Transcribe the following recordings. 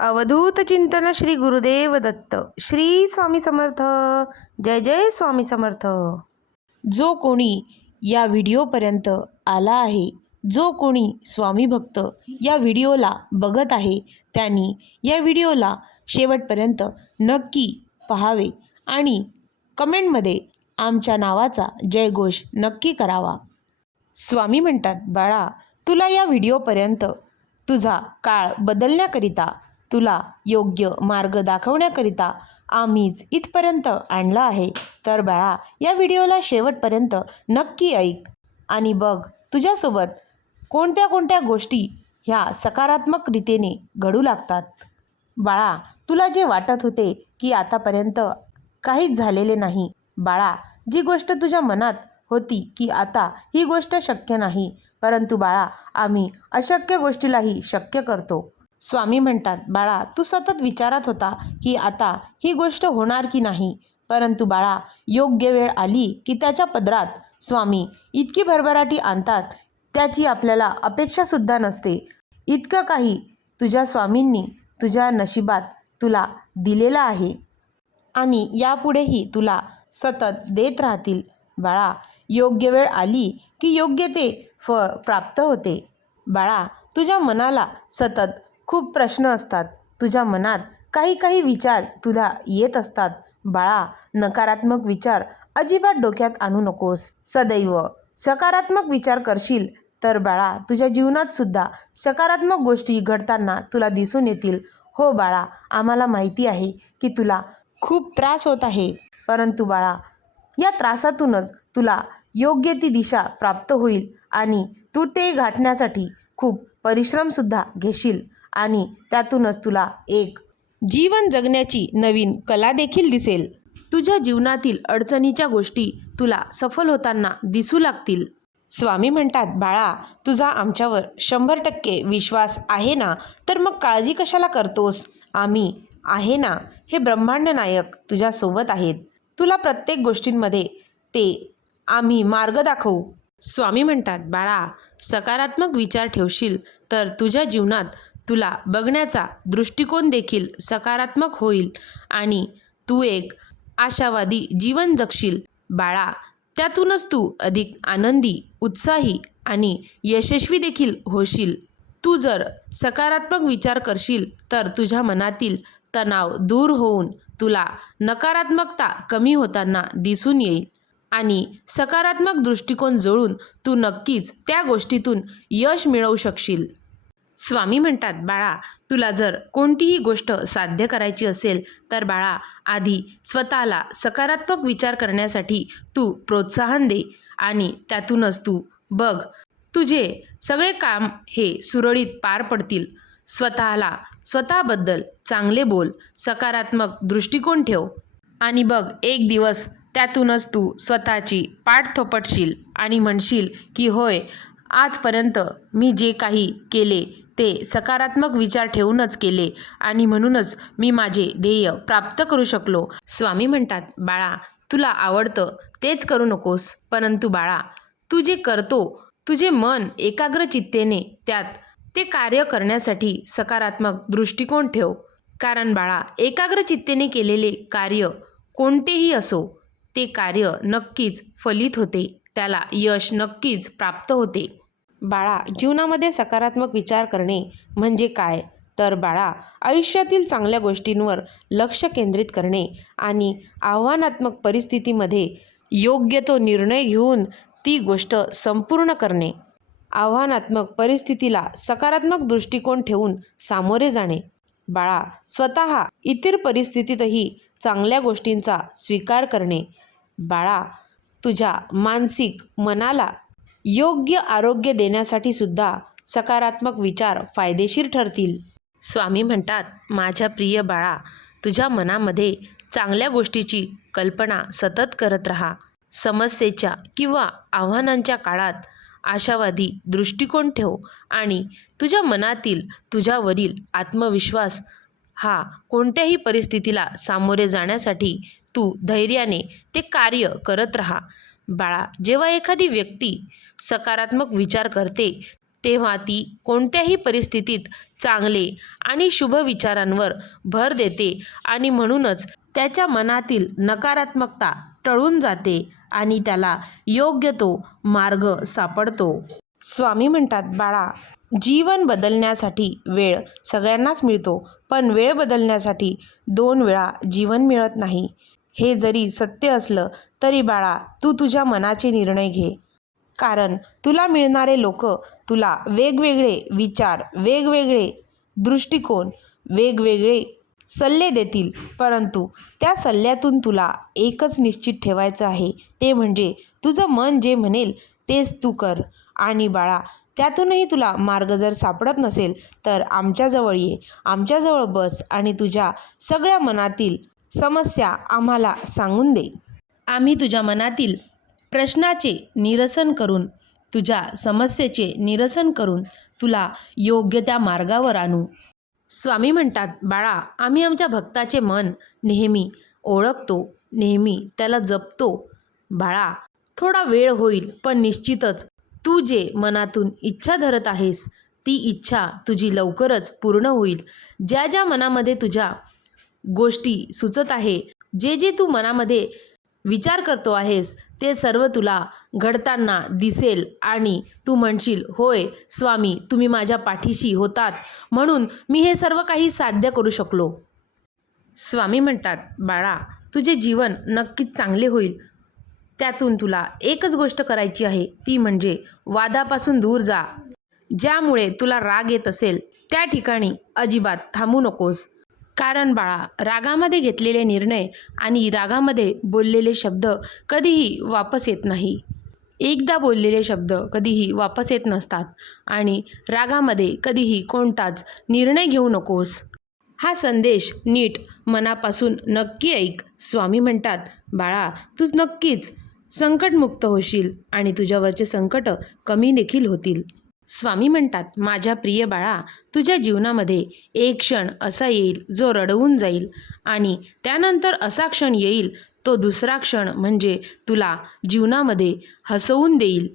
अवधूत चिंतन श्री गुरुदेव दत्त. श्री स्वामी समर्थ. जय जय स्वामी समर्थ. जो कोणी या व्हिडिओपर्यंत आला आहे जो कोणी स्वामी भक्त या व्हिडिओला बघत आहे त्यांनी या व्हिडिओला शेवटपर्यंत नक्की पहावे आणि कमेंटमध्ये आमच्या नावाचा जयघोष नक्की करावा. स्वामी म्हणतात बाळा तुला या व्हिडिओपर्यंत तुझा काळ बदलण्याकरिता तुला योग्य मार्ग दाखवण्याकरिता आम्हीच इथपर्यंत आणलं आहे. तर बाळा या व्हिडिओला शेवटपर्यंत नक्की ऐक आणि बघ तुझ्यासोबत कोणत्या कोणत्या गोष्टी ह्या सकारात्मक रीतीने घडू लागतात. बाळा तुला जे वाटत होते की आतापर्यंत काहीच झालेले नाही बाळा जी गोष्ट तुझ्या मनात होती की आता ही गोष्ट शक्य नाही परंतु बाळा आम्ही अशक्य गोष्टीलाही शक्य करतो. स्वामी म्हणतात बाळा तू सतत विचारात होता की आता ही गोष्ट होणार की नाही? परंतु बाळा योग्य वेळ आली की त्याच्या पदरात स्वामी इतकी भरभराटी आणतात त्याची आपल्याला अपेक्षासुद्धा नसते. इतकं काही तुझ्या स्वामींनी तुझ्या नशिबात तुला दिलेलं आहे आणि यापुढेही तुला सतत देत राहतील. बाळा योग्य वेळ आली की योग्य ते फळ प्राप्त होते. बाळा तुझ्या मनाला सतत खूप प्रश्न असतात. तुझ्या मनात काही काही विचार तुला येत असतात. बाळा नकारात्मक विचार अजिबात डोक्यात आणू नकोस. सदैव. सकारात्मक विचार करशील तर बाळा तुझ्या जीवनात सुद्धा सकारात्मक गोष्टी घडताना तुला दिसून येतील. हो बाळा आम्हाला माहिती आहे की तुला खूप त्रास होत आहे. परंतु बाळा या त्रासातूनच तुला योग्य ती दिशा प्राप्त होईल आणि तू ते गाठण्यासाठी खूप परिश्रमसुद्धा घेशील. आणि त्यातूनच तुला एक जीवन जगण्याची नवीन कला देखील दिसेल. तुझ्या जीवनातील अडचणीच्या गोष्टी तुला सफल होताना दिसू लागतील. स्वामी म्हणतात बाळा तुझा आमच्यावर शंभर टक्के विश्वास आहे ना? तर मग काळजी कशाला करतोस? आम्ही आहे ना? हे ब्रह्मांड नायक तुझ्यासोबत आहेत. तुला प्रत्येक गोष्टींमध्ये ते आम्ही मार्ग दाखवू. स्वामी म्हणतात बाळा सकारात्मक विचार ठेवशील तर तुझ्या जीवनात तुला बघण्याचा दृष्टिकोन देखील सकारात्मक होईल आणि तू एक आशावादी जीवन जगशील. बाळा त्यातूनच तू अधिक आनंदी उत्साही आणि यशस्वी देखील होशील. तू जर सकारात्मक विचार करशील तर तुझ्या मनातील तणाव दूर होऊन तुला नकारात्मकता कमी होताना दिसून येईल आणि सकारात्मक दृष्टिकोन जोडून तू नक्कीच त्या गोष्टीतून यश मिळवू शकशील. स्वामी म्हणतात बाळा तुला जर कोणतीही गोष्ट साध्य करायची असेल तर बाळा आधी स्वतःला सकारात्मक विचार करण्यासाठी तू प्रोत्साहन दे आणि त्यातूनच तू बघ तुझे सगळे काम हे सुरळीत पार पडतील. स्वतःला स्वतःबद्दल चांगले बोल सकारात्मक दृष्टिकोन ठेव आणि बघ एक दिवस त्यातूनच तू स्वतःची पाठ थोपटशील आणि म्हणशील की होय आजपर्यंत मी जे काही केले ते सकारात्मक विचार ठेवूनच केले आणि म्हणूनच मी माझे ध्येय प्राप्त करू शकलो. स्वामी म्हणतात बाळा तुला आवडतं तेच करू नकोस. परंतु बाळा तू जे करतो तुझे मन एकाग्र चित्तेने त्यात ते कार्य करण्यासाठी सकारात्मक दृष्टिकोन ठेव. कारण बाळा एकाग्र चित्तेने केलेले कार्य कोणतेही असो ते कार्य नक्कीच फलित होते. त्याला यश नक्कीच प्राप्त होते. बाळा जीवनामध्ये सकारात्मक विचार करणे म्हणजे काय? तर बाळा आयुष्यातील चांगल्या गोष्टींवर लक्ष केंद्रित करणे आणि आव्हानात्मक परिस्थितीमध्ये योग्य तो निर्णय घेऊन ती गोष्ट संपूर्ण करणे. आव्हानात्मक परिस्थितीला सकारात्मक दृष्टिकोन ठेवून सामोरे जाणे. बाळा स्वतः इतर परिस्थितीतही चांगल्या गोष्टींचा स्वीकार करणे. बाळा तुझ्या मानसिक मनाला योग्य आरोग्य देण्यासाठी सुद्धा सकारात्मक विचार फायदेशीर ठरतील. स्वामी म्हणतात माझ्या प्रिय बाळा तुझ्या मनामध्ये चांगल्या गोष्टीची कल्पना सतत करत राहा. समस्येच्या किंवा आव्हानांच्या काळात आशावादी दृष्टिकोन ठेव आणि तुझ्या मनातील तुझ्यावरील आत्मविश्वास हा कोणत्याही परिस्थितीला सामोरे जाण्यासाठी तू धैर्याने ते कार्य करत राहा. बाळा जेव्हा एखादी व्यक्ती सकारात्मक विचार करते तेव्हा ती कोणत्याही परिस्थितीत चांगले आणि शुभ विचारांवर भर देते आणि म्हणूनच त्याच्या मनातील नकारात्मकता टळून जाते आणि त्याला योग्य तो मार्ग सापडतो. स्वामी म्हणतात बाळा जीवन बदलण्यासाठी वेळ सगळ्यांनाच मिळतो पण वेळ बदलण्यासाठी दोन वेळा जीवन मिळत नाही. हे जरी सत्य असलं तरी बाळा तू तुझ्या मनाचे निर्णय घे. कारण तुला मिळणारे लोक तुला वेगवेगळे विचार वेगवेगळे दृष्टिकोन वेगवेगळे सल्ले देतील. परंतु त्या सल्ल्यातून तुला एकच निश्चित ठेवायचं आहे ते म्हणजे तुझं मन जे म्हणेल तेच तू कर. आणि बाळा त्यातूनही तुला मार्ग जर सापडत नसेल तर आमच्याजवळ ये. आमच्याजवळ बस आणि तुझ्या सगळ्या मनातील समस्या आम्हाला सांगून दे. आम्ही तुझ्या मनातील प्रश्नाचे निरसन करून तुझ्या समस्येचे निरसन करून तुला योग्य त्या मार्गावर आणू. स्वामी म्हणतात बाळा आम्ही आमच्या भक्ताचे मन नेहमी ओळखतो नेहमी त्याला जपतो. बाळा थोडा वेळ होईल पण निश्चितच तू जे मनातून इच्छा धरत आहेस ती इच्छा तुझी लवकरच पूर्ण होईल. ज्या ज्या मनामध्ये तुझ्या गोष्टी सुचत आहे जे जे तू मनामध्ये विचार करतो आहेस ते सर्व तुला घडताना दिसेल आणि तू म्हणशील होय स्वामी तुम्ही माझ्या पाठीशी होतात. म्हणून मी हे सर्व काही साध्य करू शकलो. स्वामी म्हणतात बाळा तुझे जीवन नक्कीच चांगले होईल. त्यातून तुला एकच गोष्ट करायची आहे ती म्हणजे वादापासून दूर जा. ज्यामुळे तुला राग येत असेल त्या ठिकाणी अजिबात थांबू नकोस. कारण बाळा रागामध्ये घेतलेले निर्णय आणि रागामध्ये बोललेले शब्द कधीही वापस येत नाही. एकदा बोललेले शब्द कधीही वापस येत नसतात आणि रागामध्ये कधीही कोणताच निर्णय घेऊ नकोस. हा संदेश नीट मनापासून नक्की ऐक स्वामी म्हणतात. बाळा तू नक्कीच संकटमुक्त होशील आणि तुझ्यावरचे संकट कमी देखील होतील. स्वामी म्हणतात माझ्या प्रिय बाळा तुझ्या जीवनामध्ये एक क्षण असा येईल जो रडवून जाईल आणि त्यानंतर असा क्षण येईल तो दुसरा क्षण म्हणजे तुला जीवनामध्ये हसवून देईल.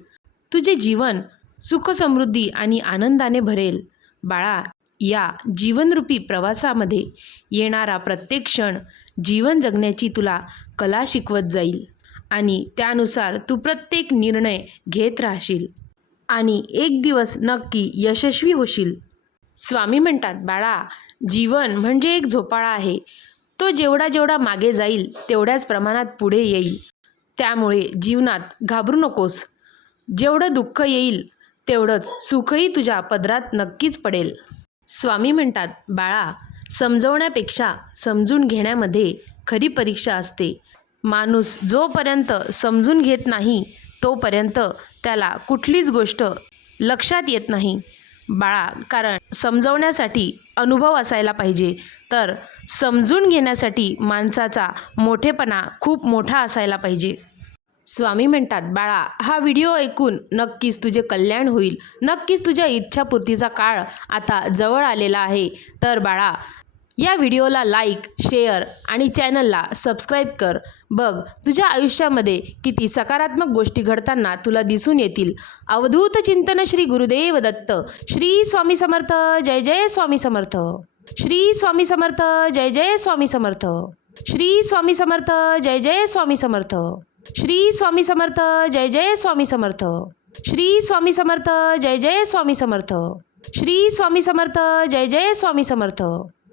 तुझे जीवन सुखसमृद्धी आणि आनंदाने भरेल. बाळा या जीवनरूपी प्रवासामध्ये येणारा प्रत्येक क्षण जीवन जगण्याची तुला कला शिकवत जाईल आणि त्यानुसार तू प्रत्येक निर्णय घेत राहशील. आणि एक दिवस नक्की यशस्वी होशील. स्वामी म्हणतात बाळा जीवन म्हणजे एक झोपाळा आहे. तो जेवढा जेवढा मागे जाईल तेवढ्याच प्रमाणात पुढे येईल. त्यामुळे जीवनात घाबरू नकोस. जेवढं दुःख येईल तेवढंच सुखही तुझ्या पदरात नक्कीच पडेल. स्वामी म्हणतात बाळा समजवण्यापेक्षा समजून घेण्यामध्ये खरी परीक्षा असते. माणूस जोपर्यंत समजून घेत नाही तोपर्यंत त्याला कुठलीच गोष्ट लक्षात येत नाही. बाळा कारण समजवण्यासाठी अनुभव असायला पाहिजे. तर समजून घेण्यासाठी माणसाचा मोठेपणा खूप मोठा असायला पाहिजे. स्वामी म्हणतात बाळा हा व्हिडिओ ऐकून नक्कीच तुझे कल्याण होईल. नक्कीच तुझ्या इच्छापूर्तीचा काळ आता जवळ आलेला आहे. तर बाळा या व्हिडिओला लाईक शेअर आणि चॅनलला सबस्क्राईब कर. बघ तुझ्या आयुष्यामध्ये किती सकारात्मक गोष्टी घडताना तुला दिसून येतील. अवधूत चिंतन श्री गुरुदेव दत्त. श्री स्वामी समर्थ जय जय स्वामी समर्थ. श्री स्वामी समर्थ जय जय स्वामी समर्थ. श्री स्वामी समर्थ जय जय स्वामी समर्थ. श्री स्वामी समर्थ जय जय स्वामी समर्थ. श्री स्वामी समर्थ जय जय स्वामी समर्थ. श्री स्वामी समर्थ जय जय स्वामी समर्थ.